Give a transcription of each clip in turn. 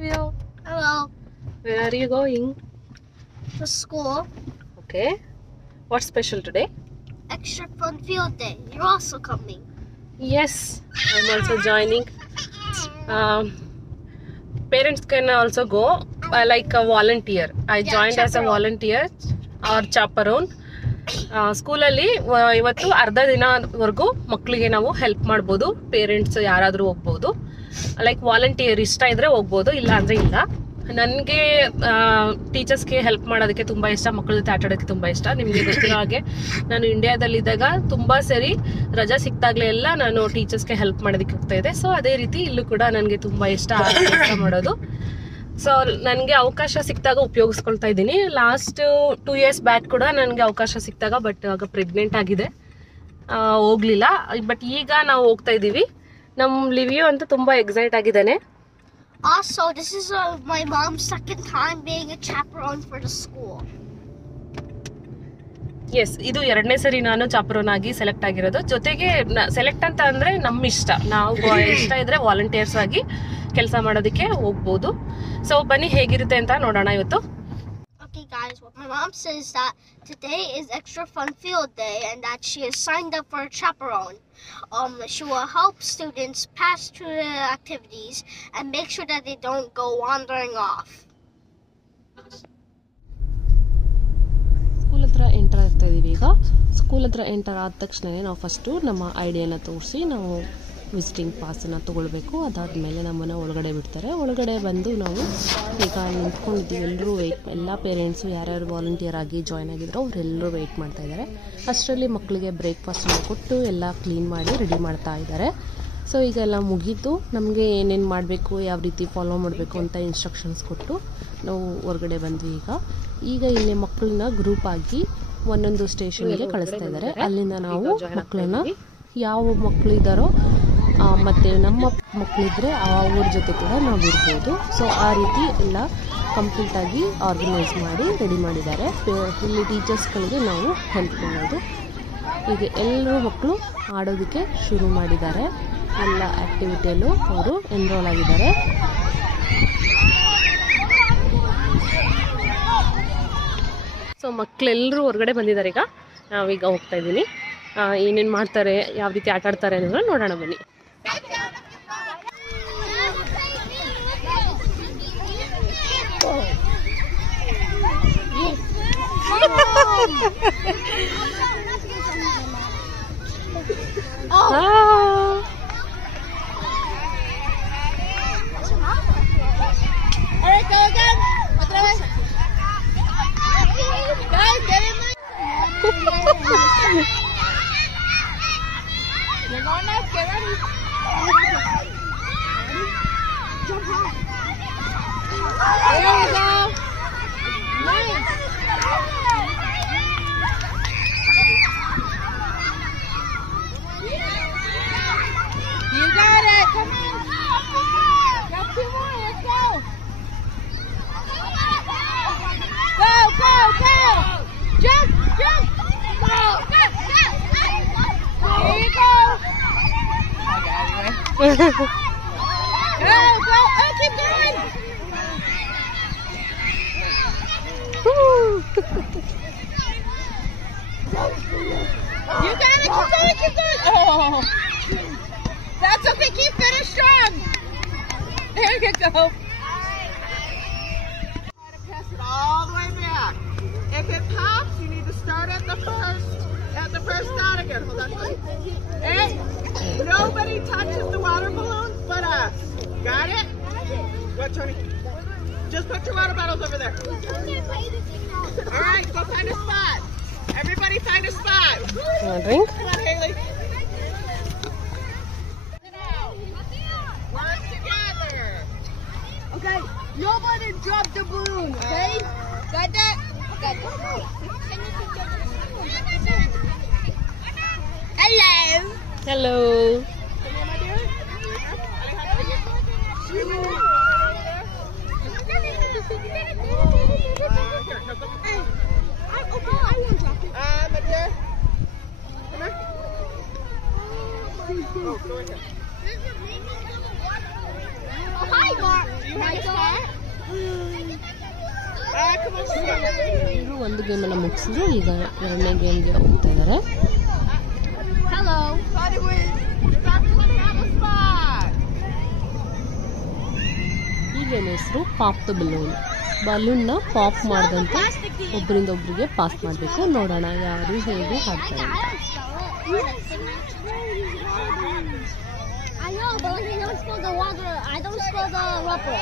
Livio. Hello. Where are you going? To school. Okay. What's special today? Extra fun field day. You're also coming. Yes, I'm also joining. Parents can also go like a volunteer. I joined as a volunteer or chaperone. ಸ್ಕೂಲಲ್ಲಿ ಇವತ್ತು ಅರ್ಧ ದಿನವರೆಗೂ ಮಕ್ಕಳಿಗೆ ನಾವು help ಮಾಡ್ಬೋದು. Parents ಯಾರಾದರೂ ಹೋಗ್ಬೋದು. Like volunteer ಇಷ್ಟ ಇದ್ರೆ ಹೋಗ್ಬೋದು, ಇಲ್ಲ ಅಂದರೆ ಇಲ್ಲ. ನನಗೆ ಟೀಚರ್ಸ್ಗೆ ಹೆಲ್ಪ್ ಮಾಡೋದಕ್ಕೆ ತುಂಬ ಇಷ್ಟ, ಮಕ್ಕಳ ಜೊತೆ ಆಟ ಆಡೋಕ್ಕೆ ತುಂಬ ಇಷ್ಟ. ನಿಮಗೆ ಗೊತ್ತಿರೋ ಹಾಗೆ ನಾನು ಇಂಡಿಯಾದಲ್ಲಿದ್ದಾಗ ತುಂಬ ಸರಿ ರಜಾ ಸಿಕ್ತಾಗಲೆಲ್ಲ ನಾನು ಟೀಚರ್ಸ್ಗೆ ಹೆಲ್ಪ್ ಮಾಡೋದಕ್ಕೆ ಹೋಗ್ತಾ ಇದ್ದೆ. ಸೊ ಅದೇ ರೀತಿ ಇಲ್ಲೂ ಕೂಡ ನನಗೆ ತುಂಬ ಇಷ್ಟ ಕೆಲಸ ಮಾಡೋದು. ಸೊ ನನಗೆ ಅವಕಾಶ ಸಿಕ್ಕಿದಾಗ ಉಪಯೋಗಿಸ್ಕೊಳ್ತಾ ಇದ್ದೀನಿ. ಲಾಸ್ಟ್ 2 years ಬ್ಯಾಕ್ ಕೂಡ ನನಗೆ ಅವಕಾಶ ಸಿಕ್ಕಿದಾಗ, ಬಟ್ ಆಗ ಪ್ರೆಗ್ನೆಂಟ್ ಆಗಿದೆ, ಹೋಗಲಿಲ್ಲ. ಬಟ್ ಈಗ ನಾವು ಹೋಗ್ತಾ ಇದ್ದೀವಿ. ನಮ್ಮ ಲಿವಿಯೋ ಅಂತೂ ತುಂಬ ಎಕ್ಸೈಟ್ ಆಗಿದ್ದಾನೆ. Also, this is my mom's second time being a chaperone for the school. Yes, ಇದು 2ನೇ ಸರಿ ನಾನು ಚಾಪರೋನ್ ಆಗಿ ಸೆಲೆಕ್ಟ್ ಆಗಿರೋದು. ಜೊತೆಗೆ ಸೆಲೆಕ್ಟ್ ಅಂತ ಅಂದರೆ ನಮ್ಮ ಇಷ್ಟ, ನಾವು ಇಷ್ಟ ಇದ್ರೆ ವಾಲಂಟಿಯರ್ಸ್ ಆಗಿ ಕೆಲಸ ಮಾಡೋದಕ್ಕೆ ಹೋಗ್ಬೋದು. ಸೊ ಬನ್ನಿ ಹೇಗಿರುತ್ತೆ ಅಂತ ನೋಡೋಣ ಇವತ್ತು. Okay guys, what my mom says that today is extra fun field day and that she has signed up for a chaperone. She will help students pass through the activities and make sure that they don't go wandering off. School ಹತ್ರ enter ಆಗ್ತಾ ಇದೀವಿ. ಈಗ school ಹತ್ರ enter ಆದ ತಕ್ಷಣ ನಾವು first ನಮ್ಮ ಐಡಿಯನ್ನು ತೋರಿಸಿ ನಾವು ವಿಸಿಟಿಂಗ್ ಪಾಸನ್ನು ತೊಗೊಳ್ಬೇಕು. ಅದಾದಮೇಲೆ ನಮ್ಮನ್ನು ಒಳಗಡೆ ಬಿಡ್ತಾರೆ. ಒಳಗಡೆ ಬಂದು ನಾವು ಈಗ ನಿಂತ್ಕೊಂಡಿದ್ದೀವಿ. ಎಲ್ಲರೂ ಎಲ್ಲ ಪೇರೆಂಟ್ಸು ಯಾರ್ಯಾರು ವಾಲಂಟಿಯರ್ ಆಗಿ ಜಾಯ್ನ್ ಆಗಿದ್ರು ಅವರೆಲ್ಲರೂ ವೆಯ್ಟ್ ಮಾಡ್ತಾ ಇದ್ದಾರೆ. ಅಷ್ಟರಲ್ಲಿ ಮಕ್ಕಳಿಗೆ ಬ್ರೇಕ್ಫಾಸ್ಟನ್ನು ಕೊಟ್ಟು ಎಲ್ಲ ಕ್ಲೀನ್ ಮಾಡಿ ರೆಡಿ ಮಾಡ್ತಾ ಇದ್ದಾರೆ. ಸೊ ಈಗ ಎಲ್ಲ ಮುಗೀತು. ನಮಗೆ ಏನೇನು ಮಾಡಬೇಕು, ಯಾವ ರೀತಿ ಫಾಲೋ ಮಾಡಬೇಕು ಅಂತ ಇನ್ಸ್ಟ್ರಕ್ಷನ್ಸ್ ಕೊಟ್ಟು ನಾವು ಹೊರಗಡೆ ಬಂದ್ವಿ. ಈಗ ಇಲ್ಲಿ ಮಕ್ಕಳನ್ನ ಗ್ರೂಪ್ ಆಗಿ ಒಂದೊಂದು ಸ್ಟೇಷನ್ಗೆ ಕಳಿಸ್ತಾ ಇದ್ದಾರೆ. ಅಲ್ಲಿಂದ ನಾವು ಮಕ್ಕಳನ್ನ ಯಾವ ಮಕ್ಕಳಿದ್ದಾರೋ ಮತ್ತು ನಮ್ಮ ಮಕ್ಕಳಿದ್ರೆ ಅವ್ರ ಜೊತೆ ಕೂಡ ನಾವು ಇರ್ಬೋದು. ಸೊ ಆ ರೀತಿ ಎಲ್ಲ ಕಂಪ್ಲೀಟಾಗಿ ಆರ್ಗನೈಸ್ ಮಾಡಿ ರೆಡಿ ಮಾಡಿದ್ದಾರೆ. ಇಲ್ಲಿ ಟೀಚರ್ಸ್ಗಳಿಗೆ ನಾವು ಹೆಲ್ಪ್ ಮಾಡೋದು. ಈಗ ಎಲ್ಲರೂ ಮಕ್ಕಳು ಆಡೋದಕ್ಕೆ ಶುರು ಮಾಡಿದ್ದಾರೆ. ಎಲ್ಲ ಆ್ಯಕ್ಟಿವಿಟಿಯಲ್ಲೂ ಅವರು ಎನ್ರೋಲ್ ಆಗಿದ್ದಾರೆ. ಸೊ ಮಕ್ಕಳೆಲ್ಲರೂ ಹೊರಗಡೆ ಬಂದಿದ್ದಾರೆ. ಈಗ ನಾವೀಗ ಹೋಗ್ತಾ ಇದ್ದೀನಿ. ಏನೇನು ಮಾಡ್ತಾರೆ, ಯಾವ ರೀತಿ ಆಟ ಆಡ್ತಾರೆ ಅನ್ನೋದನ್ನ ನೋಡೋಣ ಬನ್ನಿ. You're going up, get ready. Jump high. There you go. Nice. You got it. Come on. Got 2 more. Let's go. Go, go, go. Jump, jump. Go. There you go. Go, go. Oh, keep going. You got it. Keep going, keep going. Oh. That's okay. Keep finish strong. There you go. Try to press it all the way back. If it pops, you need to start at the first start again. Hold on. Hey, nobody touches the water balloon but us. Got it? What, Tony? Just put your water bottles over there. All right, go find a spot. Everybody find a spot. Drink. Come on, Haley. Work together. Okay, nobody drop the balloon, okay? Got that? Okay, go. Hello. Hello. Oh, hi, Mark. Do you have a spot? come on, sit. ಇವರು ಒಂದು ಗೇಮನ್ನು ಮುಗಿಸಿದ್ರು, ಈಗ ಎರಡನೇ ಗೇಮ್ಗೆ ಹೋಗ್ತಾ ಇದ್ದಾರೆ. Hello. ಈ game ಹೆಸರು pop the balloon. ಬಲೂನ್ನ pop ಮಾಡಿದಂತೆ ಒಬ್ಬರಿಂದ ಒಬ್ಬರಿಗೆ ಪಾಸ್ ಮಾಡಬೇಕು. ನೋಡೋಣ ಯಾರು ಹೇಗೆ ಹಾಡ್ತಾರೆ ಅಂತ. I know, but I don't spill the water. I don't spill the rubber.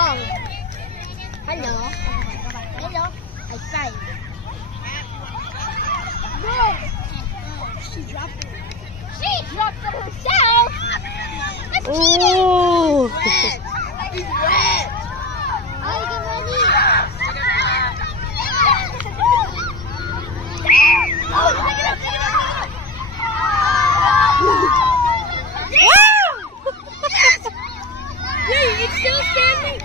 Oh. Hello. Hello. I tried. No. She dropped it. She dropped it herself. That's cheating. Oh. Red. He's red. Are you ready? Oh, take it up, take it up. Dude, it's still standing.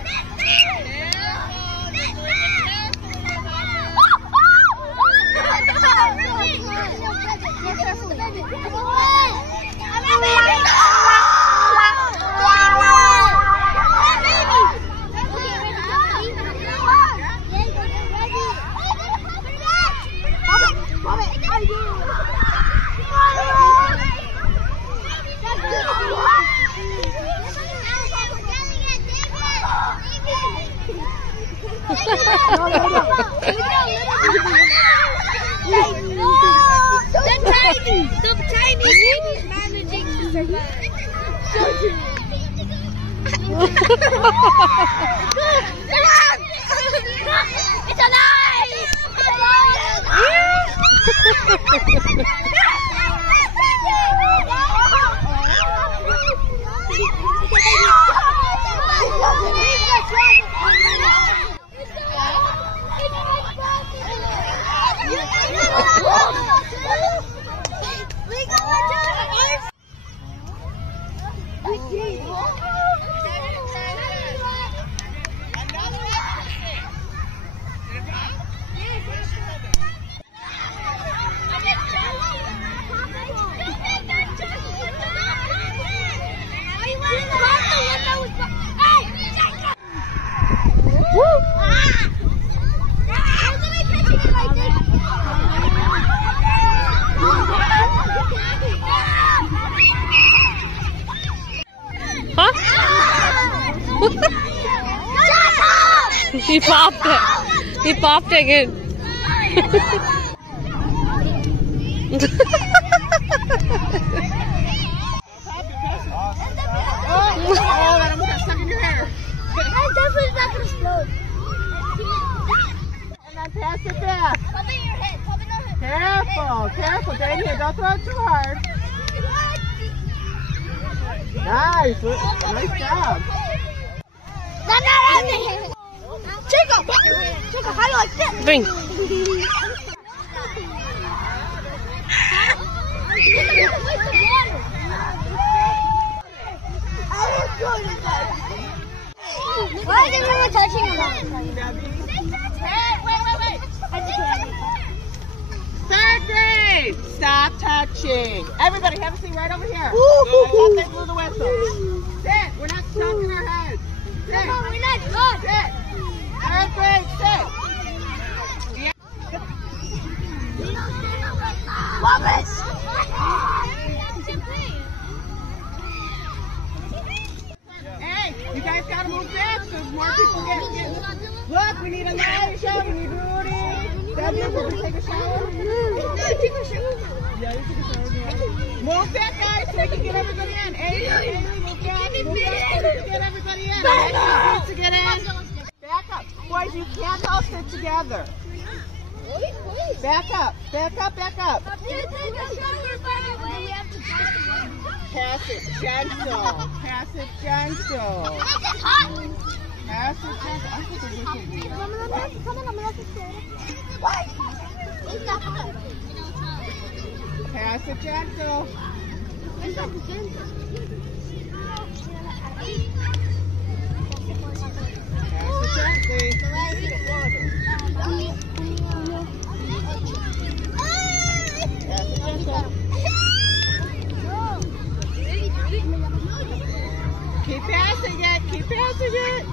The tiny baby's managing to survive. It's alive! It's He popped it. He popped again. Oh, that almost got stuck in your hair. I'm definitely not gonna explode. And then pass it back. Pop it in your head. Pop it in your head. Careful, careful. Daniel, don't throw it too hard. Nice. Nice job. Jacob, how do you like this? Bring. Why is everyone touching him? Hey, wait. Third grade. Stop touching. Everybody, have a seat right over here. I thought they blew the whistle. Sit. We're not stomping our heads. Sit. No, we're not good. Sit. Third grade, sit. Bubbles! Hey, you guys gotta move fast so more people get. Look, we need a Elijah, we need Rudy. Debbie, we're gonna take a shower. Yeah, you took a shower. Move that, guys, so we can get everybody in. Amy, move fast. Move fast so we can get everybody in. Ashley needs to get in. Back up. Boys, you can't all sit together. Back up. Pass it gentle. Pass it gentle. Pass it gentle. I think we're going to pass it gentle. Keep passing it.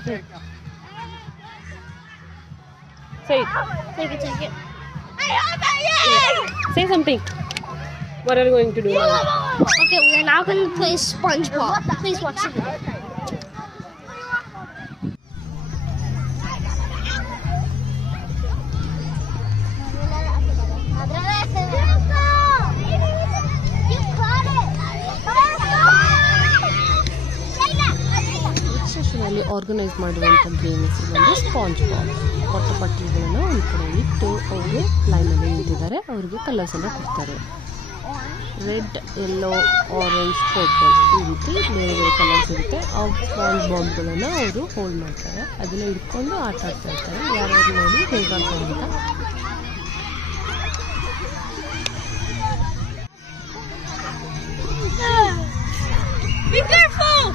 Say it. Take it, take it. Say something. What are you going to do now? Okay, we are now going to play SpongeBob. Please watch the video. ಸೆಷನಲ್ಲಿ organise ಮಾಡಿರುವಂಥ games ಒಂದು SpongeBob. ಪಟ್ಟುಗಳನ್ನು ಒಂದು ಕಡೆ ಇಟ್ಟು ಅವ್ರಿಗೆ ಲೈನಲ್ಲಿ ನಿಂತಿದ್ದಾರೆ. ಅವರಿಗೆ ಕಲರ್ಸನ್ನು ಕೊಡ್ತಾರೆ. ರೆಡ್, ಯೆಲ್ಲೋ, ಆರೆಂಜ್, ಪರ್ಪಲ್ ಈ ರೀತಿ ಬೇರೆ ಬೇರೆ ಕಲರ್ಸ್ ಇರುತ್ತೆ. ಆ ಸ್ಪಾಂಜ್ ಬಾಬ್ಗಳನ್ನು ಅವರು ಹೋಲ್ಡ್ ಮಾಡ್ತಾರೆ. ಅದನ್ನು ಹಿಡ್ಕೊಂಡು ಆಟ ಆಡ್ತಾ ಇರ್ತಾರೆ. ಯಾರ್ಯಾರು ನೋಡಿ ಹೇಗಾಡ್ತಾರೆ ಅಂತ. Be careful!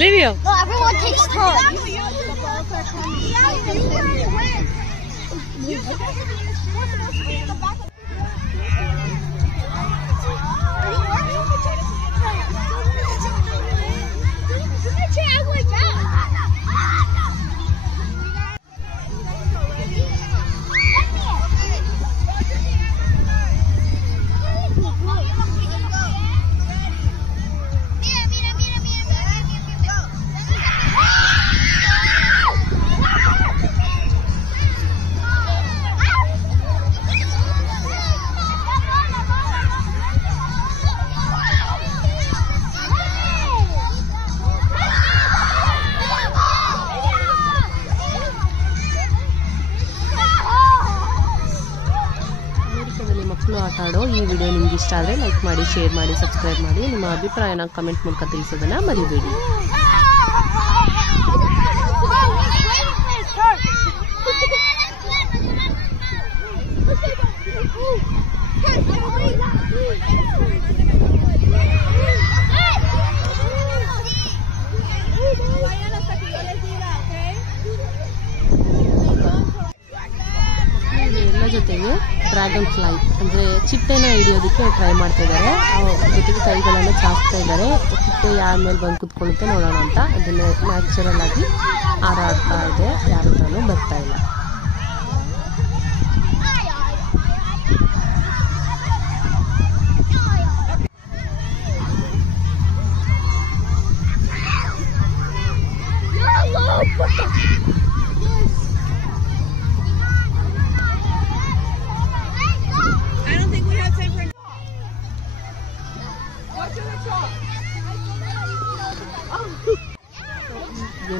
Livio. No, everyone takes turns. ಆಟ ಆಡೋ ಈ ವಿಡಿಯೋ ನಿಮ್ಗೆ ಇಷ್ಟ ಆದರೆ ಲೈಕ್ ಮಾಡಿ, ಶೇರ್ ಮಾಡಿ, ಸಬ್ಸ್ಕ್ರೈಬ್ ಮಾಡಿ. ನಿಮ್ಮ ಅಭಿಪ್ರಾಯನ ಕಮೆಂಟ್ ಮೂಲಕ ತಿಳಿಸೋದನ್ನ ಮರಿಬೇಡಿ. ಎಲ್ಲ ಜೊತೆಗೆ ಡ್ರ್ಯಾಗನ್ ಫ್ಲೈ ಅಂದರೆ ಚಿಟ್ಟೆನ ಹಿಡಿಯೋದಕ್ಕೆ ಟ್ರೈ ಮಾಡ್ತಾ ಇದ್ದಾರೆ. ಜೊತೆಗೆ ಕೈಗಳನ್ನು ಚಾಚ್ತಾ ಇದ್ದಾರೆ. ಚಿಟ್ಟೆ ಯಾರ ಮೇಲೆ ಬಂದು ಕುತ್ಕೊಳ್ಳುತ್ತೆ ನೋಡೋಣ ಅಂತ. ಅದನ್ನು ನ್ಯಾಚುರಲ್ ಆಗಿ ಹಾರಾಡ್ತಾ ಇದೆ. ಯಾರು ತಾನು ಬರ್ತಾ ಇಲ್ಲ.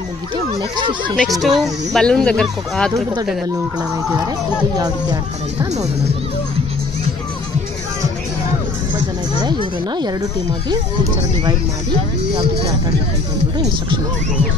ಮುಗಿದು ನೆಕ್ಸ್ಟ್ ಬಲೂನ್ దగ్గర ದೊಡ್ಡ ದೊಡ್ಡ ಬಲೂನ್ಗಳನ್ನ ಇಟ್ಟಿದ್ದಾರೆ. ಇದು ಯಾವ ರೀತಿ ಆಡ್ತಾರೆ ಅಂತ ನೋಡೋಣ. ತುಂಬ ಜನ ಇದ್ದಾರೆ. ಇವರನ್ನ 2 ಟೀಮ್ ಆಗಿ ಟೀಚರ್ ಡಿವೈಡ್ ಮಾಡಿ ಯಾವ ರೀತಿ ಆಟ ಆಡಬೇಕು ಅಂತ ಅಂದ್ಬಿಟ್ಟು ಇನ್ಸ್ಟ್ರಕ್ಷನ್ ಕೊಡ್ತಾರೆ.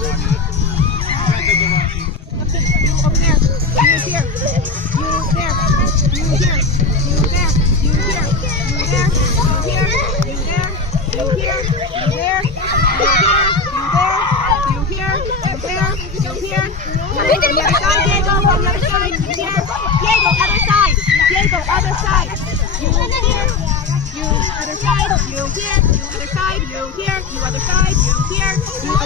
You here, you other side, you here, you other side, you here.